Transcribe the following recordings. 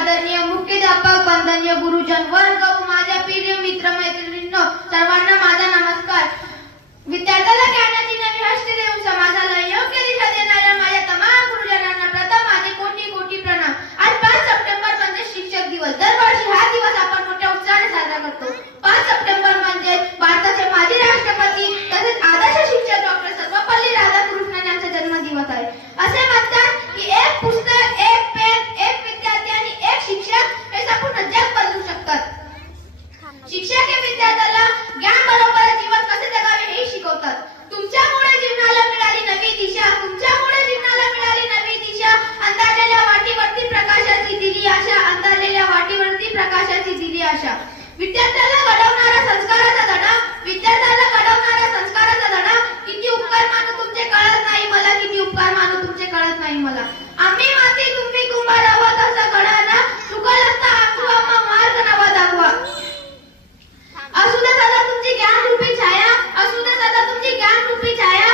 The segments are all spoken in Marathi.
આદરણીય नाही मला. आम्ही माते तुम्ही कुंभार आहोत असं कळाना चुकल असता आपू मग मार्ग नावा दाखवा. असू दे दादा तुमची ज्ञान रूपी छाया. असू दे दादा तुमची ज्ञान रूपी छाया.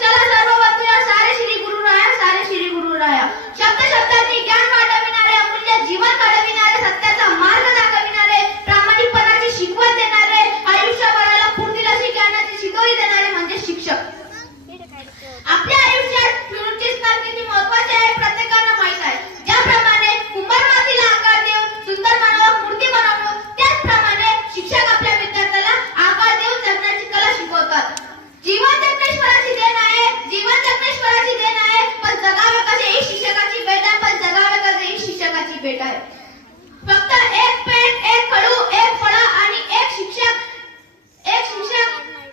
चला सर्व बंधूया सारे श्री गुरु राया सारे श्री गुरु राया. शब्द शब्दांनी ज्ञान वाढविणारे अमूल्य जीवन घडविणारे सत्याचा मार्ग दाखविणारे प्रामाणिकपणाची शिकवण देणारे आयुष्यभराला पुरतील अशी ज्ञानाची शिदोरी देणारे म्हणजे शिक्षक. आपल्या